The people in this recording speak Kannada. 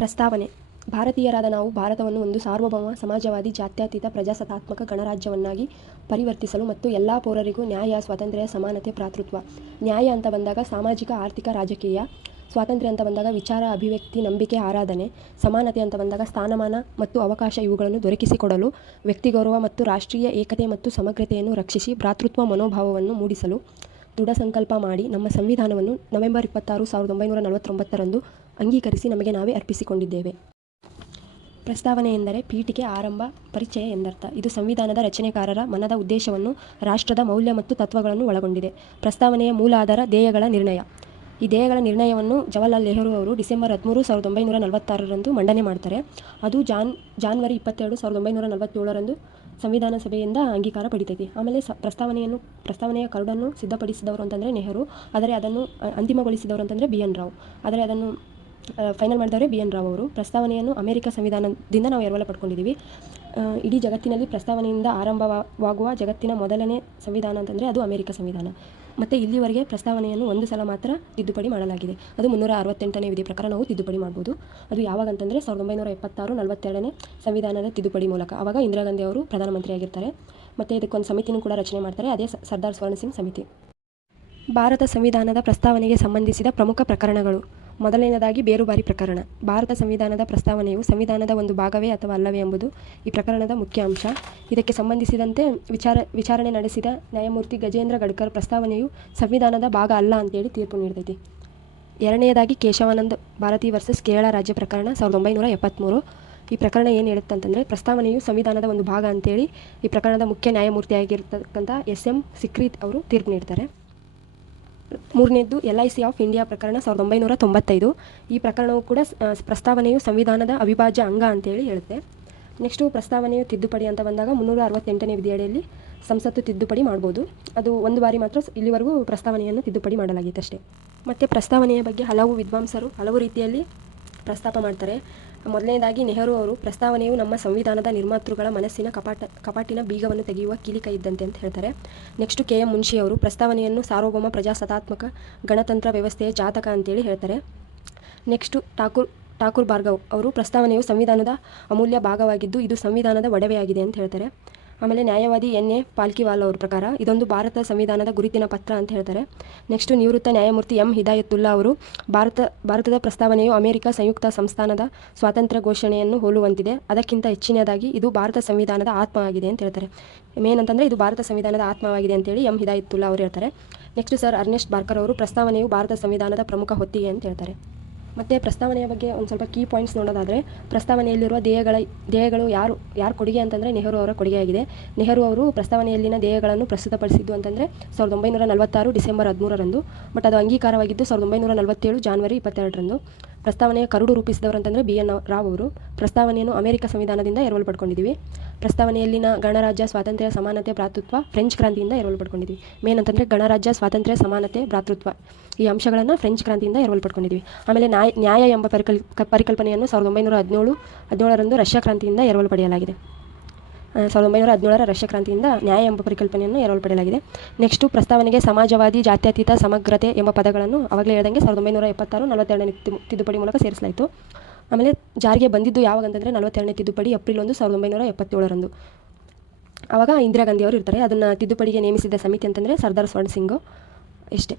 ಪ್ರಸ್ತಾವನೆ. ಭಾರತೀಯರಾದ ನಾವು ಭಾರತವನ್ನು ಒಂದು ಸಾರ್ವಭೌಮ, ಸಮಾಜವಾದಿ, ಜಾತ್ಯತೀತ, ಪ್ರಜಾಸತ್ತಾತ್ಮಕ ಗಣರಾಜ್ಯವನ್ನಾಗಿ ಪರಿವರ್ತಿಸಲು ಮತ್ತು ಎಲ್ಲ ಪೌರರಿಗೂ ನ್ಯಾಯ, ಸ್ವಾತಂತ್ರ್ಯ, ಸಮಾನತೆ, ಭ್ರಾತೃತ್ವ. ನ್ಯಾಯ ಅಂತ ಬಂದಾಗ ಸಾಮಾಜಿಕ, ಆರ್ಥಿಕ, ರಾಜಕೀಯ. ಸ್ವಾತಂತ್ರ್ಯ ಅಂತ ಬಂದಾಗ ವಿಚಾರ, ಅಭಿವ್ಯಕ್ತಿ, ನಂಬಿಕೆ, ಆರಾಧನೆ. ಸಮಾನತೆ ಅಂತ ಬಂದಾಗ ಸ್ಥಾನಮಾನ ಮತ್ತು ಅವಕಾಶ ಇವುಗಳನ್ನು ದೊರಕಿಸಿಕೊಡಲು, ವ್ಯಕ್ತಿಗೌರವ ಮತ್ತು ರಾಷ್ಟ್ರೀಯ ಏಕತೆ ಮತ್ತು ಸಮಗ್ರತೆಯನ್ನು ರಕ್ಷಿಸಿ, ಭ್ರಾತೃತ್ವ ಮನೋಭಾವವನ್ನು ಮೂಡಿಸಲು ದೃಢ ಸಂಕಲ್ಪ ಮಾಡಿ ನಮ್ಮ ಸಂವಿಧಾನವನ್ನು ನವೆಂಬರ್ 26, 1949ರಂದು ಅಂಗೀಕರಿಸಿ ನಮಗೆ ನಾವೇ ಅರ್ಪಿಸಿಕೊಂಡಿದ್ದೇವೆ. ಪ್ರಸ್ತಾವನೆ ಎಂದರೆ ಪೀಠಿಕೆ, ಆರಂಭ, ಪರಿಚಯ ಎಂದರ್ಥ. ಇದು ಸಂವಿಧಾನದ ರಚನೆಕಾರರ ಮನದ ಉದ್ದೇಶವನ್ನು, ರಾಷ್ಟ್ರದ ಮೌಲ್ಯ ಮತ್ತು ತತ್ವಗಳನ್ನು ಒಳಗೊಂಡಿದೆ. ಪ್ರಸ್ತಾವನೆಯ ಮೂಲ ಆಧಾರ ಧ್ಯೇಯಗಳ ನಿರ್ಣಯ. ಈ ಧ್ಯೇಯಗಳ ನಿರ್ಣಯವನ್ನು ಜವಾಹರಲಾಲ್ ನೆಹರು ಅವರು ಡಿಸೆಂಬರ್ 13, 1946ರಂದು ಮಂಡನೆ ಮಾಡ್ತಾರೆ. ಅದು ಜಾನ್ವರಿ 22, 1947ರಂದು ಸಂವಿಧಾನ ಸಭೆಯಿಂದ ಅಂಗೀಕಾರ ಪಡಿತೈತಿ. ಆಮೇಲೆ ಪ್ರಸ್ತಾವನೆಯ ಕರಡನ್ನು ಸಿದ್ಧಪಡಿಸಿದವರು ಅಂತಂದರೆ ನೆಹರು, ಆದರೆ ಅದನ್ನು ಅಂತಿಮಗೊಳಿಸಿದವರು ಅಂತಂದರೆ BN ರಾವ್. ಆದರೆ ಅದನ್ನು ಫೈನಲ್ ಮಾಡಿದವರೇ BN ರಾವ್ ಅವರು. ಪ್ರಸ್ತಾವನೆಯನ್ನು ಅಮೆರಿಕ ಸಂವಿಧಾನದಿಂದ ನಾವು ಎರವಲು ಪಡ್ಕೊಂಡಿದ್ದೀವಿ. ಇಡೀ ಜಗತ್ತಿನಲ್ಲಿ ಪ್ರಸ್ತಾವನೆಯಿಂದ ಆರಂಭವಾಗುವ ಜಗತ್ತಿನ ಮೊದಲನೇ ಸಂವಿಧಾನ ಅಂತಂದರೆ ಅದು ಅಮೆರಿಕ ಸಂವಿಧಾನ. ಮತ್ತು ಇಲ್ಲಿವರೆಗೆ ಪ್ರಸ್ತಾವನೆಯನ್ನು ಒಂದು ಸಲ ಮಾತ್ರ ತಿದ್ದುಪಡಿ ಮಾಡಲಾಗಿದೆ. ಅದು 368ನೇ ವಿಧಿ ಪ್ರಕಾರ ನಾವು ತಿದ್ದುಪಡಿ ಮಾಡ್ಬೋದು. ಅದು ಯಾವಾಗ ಅಂತಂದರೆ 1976, 42ನೇ ಸಂವಿಧಾನದ ತಿದ್ದುಪಡಿ ಮೂಲಕ. ಆವಾಗ ಇಂದಿರಾ ಗಾಂಧಿ ಅವರು ಪ್ರಧಾನಮಂತ್ರಿಯಾಗಿರ್ತಾರೆ. ಮತ್ತು ಇದಕ್ಕೊಂದು ಸಮಿತಿನೂ ಕೂಡ ರಚನೆ ಮಾಡ್ತಾರೆ. ಅದೇ ಸರ್ದಾರ್ ಸ್ವರ್ಣ ಸಿಂಗ್ ಸಮಿತಿ. ಭಾರತ ಸಂವಿಧಾನದ ಪ್ರಸ್ತಾವನೆಗೆ ಸಂಬಂಧಿಸಿದ ಪ್ರಮುಖ ಪ್ರಕರಣಗಳು. ಮೊದಲನೆಯದಾಗಿ ಬೇರುಬಾರಿ ಪ್ರಕರಣ. ಭಾರತ ಸಂವಿಧಾನದ ಪ್ರಸ್ತಾವನೆಯು ಸಂವಿಧಾನದ ಒಂದು ಭಾಗವೇ ಅಥವಾ ಅಲ್ಲವೇ ಎಂಬುದು ಈ ಪ್ರಕರಣದ ಮುಖ್ಯ ಅಂಶ. ಇದಕ್ಕೆ ಸಂಬಂಧಿಸಿದಂತೆ ವಿಚಾರಣೆ ನಡೆಸಿದ ನ್ಯಾಯಮೂರ್ತಿ ಗಜೇಂದ್ರ ಗಡ್ಕರ್ ಪ್ರಸ್ತಾವನೆಯು ಸಂವಿಧಾನದ ಭಾಗ ಅಲ್ಲ ಅಂತೇಳಿ ತೀರ್ಪು ನೀಡ್ತೈತಿ. ಎರಡನೆಯದಾಗಿ ಕೇಶವಾನಂದ್ ಭಾರತಿ ವರ್ಸಸ್ ಕೇರಳ ರಾಜ್ಯ ಪ್ರಕರಣ 1973. ಈ ಪ್ರಕರಣ ಏನು ಹೇಳುತ್ತೆ ಅಂತಂದರೆ ಪ್ರಸ್ತಾವನೆಯು ಸಂವಿಧಾನದ ಒಂದು ಭಾಗ ಅಂತೇಳಿ ಈ ಪ್ರಕರಣದ ಮುಖ್ಯ ನ್ಯಾಯಮೂರ್ತಿಯಾಗಿರ್ತಕ್ಕಂಥ SM ಸಿಕ್ರಿ ಅವರು ತೀರ್ಪು ನೀಡ್ತಾರೆ. ಮೂರನೇದ್ದು LIC ಆಫ್ ಇಂಡಿಯಾ ಪ್ರಕರಣ 1995. ಈ ಪ್ರಕರಣವು ಕೂಡ ಪ್ರಸ್ತಾವನೆಯು ಸಂವಿಧಾನದ ಅವಿಭಾಜ್ಯ ಅಂಗ ಅಂತೇಳಿ ಹೇಳುತ್ತೆ. ನೆಕ್ಸ್ಟು ಪ್ರಸ್ತಾವನೆಯು ತಿದ್ದುಪಡಿ ಅಂತ ಬಂದಾಗ 368ನೇ ವಿಧಿಯಡಿಯಲ್ಲಿ ಸಂಸತ್ತು ತಿದ್ದುಪಡಿ ಮಾಡ್ಬೋದು. ಅದು ಒಂದು ಬಾರಿ ಮಾತ್ರ ಇಲ್ಲಿವರೆಗೂ ಪ್ರಸ್ತಾವನೆಯನ್ನು ತಿದ್ದುಪಡಿ ಮಾಡಲಾಗಿತ್ತು ಅಷ್ಟೇ. ಮತ್ತು ಪ್ರಸ್ತಾವನೆಯ ಬಗ್ಗೆ ಹಲವು ವಿದ್ವಾಂಸರು ಹಲವು ರೀತಿಯಲ್ಲಿ ಪ್ರಸ್ತಾಪ ಮಾಡ್ತಾರೆ. ಮೊದಲನೇದಾಗಿ ನೆಹರು ಅವರು ಪ್ರಸ್ತಾವನೆಯು ನಮ್ಮ ಸಂವಿಧಾನದ ನಿರ್ಮಾತೃಗಳ ಮನಸ್ಸಿನ ಕಪಾಟಿನ ಬೀಗವನ್ನು ತೆಗೆಯುವ ಕೀಲಿಕೈ ಇದ್ದಂತೆ ಅಂತ ಹೇಳ್ತಾರೆ. ನೆಕ್ಸ್ಟು KM ಮುನ್ಷಿ ಅವರು ಪ್ರಸ್ತಾವನೆಯನ್ನು ಸಾರ್ವಭೌಮ ಪ್ರಜಾಸತ್ತಾತ್ಮಕ ಗಣತಂತ್ರ ವ್ಯವಸ್ಥೆಯ ಜಾತಕ ಅಂತೇಳಿ ಹೇಳ್ತಾರೆ. ನೆಕ್ಸ್ಟು ಠಾಕೂರ್ ಭಾರ್ಗವ್ ಅವರು ಪ್ರಸ್ತಾವನೆಯು ಸಂವಿಧಾನದ ಅಮೂಲ್ಯ ಭಾಗವಾಗಿದ್ದು ಇದು ಸಂವಿಧಾನದ ಒಡವೆಯಾಗಿದೆ ಅಂತ ಹೇಳ್ತಾರೆ. ಆಮೇಲೆ ನ್ಯಾಯವಾದಿ NA ಪಾಲ್ಕಿವಾಲ್ ಅವ್ರ ಪ್ರಕಾರ ಇದೊಂದು ಭಾರತ ಸಂವಿಧಾನದ ಗುರುತಿನ ಪತ್ರ ಅಂತ ಹೇಳ್ತಾರೆ. ನೆಕ್ಸ್ಟು ನಿವೃತ್ತ ನ್ಯಾಯಮೂರ್ತಿ M ಹಿದಾಯತುಲ್ಲಾ ಅವರು ಭಾರತದ ಪ್ರಸ್ತಾವನೆಯು ಅಮೆರಿಕ ಸಂಯುಕ್ತ ಸಂಸ್ಥಾನದ ಸ್ವಾತಂತ್ರ್ಯ ಘೋಷಣೆಯನ್ನು ಹೋಲುವಂತಿದೆ. ಅದಕ್ಕಿಂತ ಹೆಚ್ಚಿನದಾಗಿ ಇದು ಭಾರತ ಸಂವಿಧಾನದ ಆತ್ಮವಾಗಿದೆ ಅಂತ ಹೇಳ್ತಾರೆ. ಮೇನ್ ಅಂತಂದರೆ ಇದು ಭಾರತ ಸಂವಿಧಾನದ ಆತ್ಮವಾಗಿದೆ ಅಂತೇಳಿ M ಹಿದಾಯತುಲ್ಲಾ ಅವರು ಹೇಳ್ತಾರೆ. ನೆಕ್ಸ್ಟು ಸರ್ ಅರ್ನೆಸ್ಟ್ ಬಾರ್ಕರ್ ಅವರು ಪ್ರಸ್ತಾವನೆಯು ಭಾರತ ಸಂವಿಧಾನದ ಪ್ರಮುಖ ಹೊತ್ತಿಗೆ ಅಂತ ಹೇಳ್ತಾರೆ. ಮತ್ತು ಪ್ರಸ್ತಾವನೆಯ ಬಗ್ಗೆ ಒಂದು ಸ್ವಲ್ಪ ಕೀ ಪಾಯಿಂಟ್ಸ್ ನೋಡೋದಾದರೆ ಪ್ರಸ್ತಾವನೆಯಲ್ಲಿರುವ ಧ್ಯೇಯಗಳು ಯಾರು ಕೊಡುಗೆ ಅಂತಂದರೆ ನೆಹರು ಅವರ ಕೊಡುಗೆಯಾಗಿದೆ. ನೆಹರು ಅವರು ಪ್ರಸ್ತಾವನೆಯಲ್ಲಿನ ಧ್ಯೇಯಗಳನ್ನು ಪ್ರಸ್ತುತಪಡಿಸಿದ್ದು ಅಂತಂದರೆ 1946 ಡಿಸೆಂಬರ್ 13ರಂದು. ಬಟ್ ಅದು ಅಂಗೀಕಾರವಾಗಿದ್ದು 1947 ಜಾನ್ವರಿ 22ರಂದು. ಪ್ರಸ್ತಾವನೆಯ ಕರಡು ರೂಪಿಸಿದವರು ಅಂತಂದರೆ BN ರಾವ್ ಅವರು. ಪ್ರಸ್ತಾವನೆಯನ್ನು ಅಮೆರಿಕ ಸಂವಿಧಾನದಿಂದ ಎರವಲು ಪಡ್ಕೊಂಡಿದ್ದೀವಿ. ಪ್ರಸ್ತಾವನೆಯಲ್ಲಿನ ಗಣರಾಜ್ಯ, ಸ್ವಾತಂತ್ರ್ಯ, ಸಮಾನತೆ, ಭ್ರಾತೃತ್ವ ಫ್ರೆಂಚ್ ಕ್ರಾಂತಿಯಿಂದ ಎರವಲು ಪಡ್ಕೊಂಡಿದ್ದೀವಿ. ಮೇನ್ ಅಂತಂದರೆ ಗಣರಾಜ್ಯ, ಸ್ವಾತಂತ್ರ್ಯ, ಸಮಾನತೆ, ಭ್ರಾತೃತ್ವ ಈ ಅಂಶಗಳನ್ನು ಫ್ರೆಂಚ್ ಕ್ರಾಂತಿಯಿಂದ ಎರವಲು ಪಡ್ಕೊಂಡಿದ್ದೀವಿ. ಆಮೇಲೆ ನ್ಯಾಯ ಎಂಬ ಪರಿಕಲ್ಪನೆಯನ್ನು 1917ರಂದು ರಷ್ಯಾ ಕ್ರಾಂತಿಯಿಂದ ಎರವಲು ಪಡೆಯಲಾಗಿದೆ. 1917ರ ರಷ್ಯಾ ಕ್ರಾಂತಿಯಿಂದ ನ್ಯಾಯ ಎಂಬ ಪರಿಕಲ್ಪನೆಯನ್ನು ಎರವಲು ಪಡೆಯಲಾಗಿದೆ. ನೆಕ್ಸ್ಟು ಪ್ರಸ್ತಾವನೆಗೆ ಸಮಾಜವಾದಿ, ಜಾತ್ಯತೀತ, ಸಮಗ್ರತೆ ಎಂಬ ಪದಗಳನ್ನು ಅವಾಗಲೇ ಹೇಳ್ದಂಗೆ 1976, 42ನೇ ತಿದ್ದುಪಡಿ ಮೂಲಕ ಸೇರಿಸಲಾಯಿತು. ಆಮೇಲೆ ಜಾರಿಗೆ ಬಂದಿದ್ದು ಯಾವಾಗ ಅಂತಂದರೆ 42ನೇ ತಿದ್ದುಪಡಿ ಏಪ್ರಿಲ್ 1, 1977ರಂದು. ಆವಾಗ ಇಂದಿರಾ ಗಾಂಧಿ ಅವರು ಇರ್ತಾರೆ. ಅದನ್ನು ತಿದ್ದುಪಡಿಗೆ ನೇಮಿಸಿದ ಸಮಿತಿ ಅಂತಂದರೆ ಸರ್ದಾರ್ ಸ್ವರ್ಣ ಸಿಂಗ್. ಇಷ್ಟೇ.